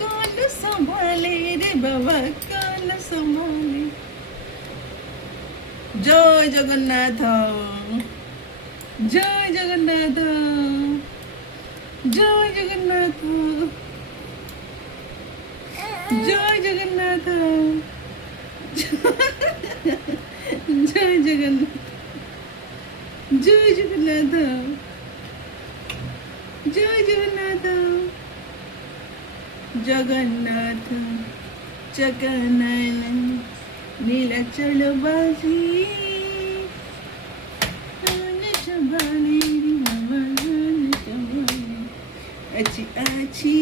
कान संभाले रे बाबा कान संभाले जय जगन्नाथ जय जगन्नाथ जय जगन्नाथ जय जगन्नाथ जय जगन्नाथ जय जगन्नाथ जय जगन्नाथ जगन्नाथ जगन्नाथ नीलाचल बाजी अच्छी अच्छी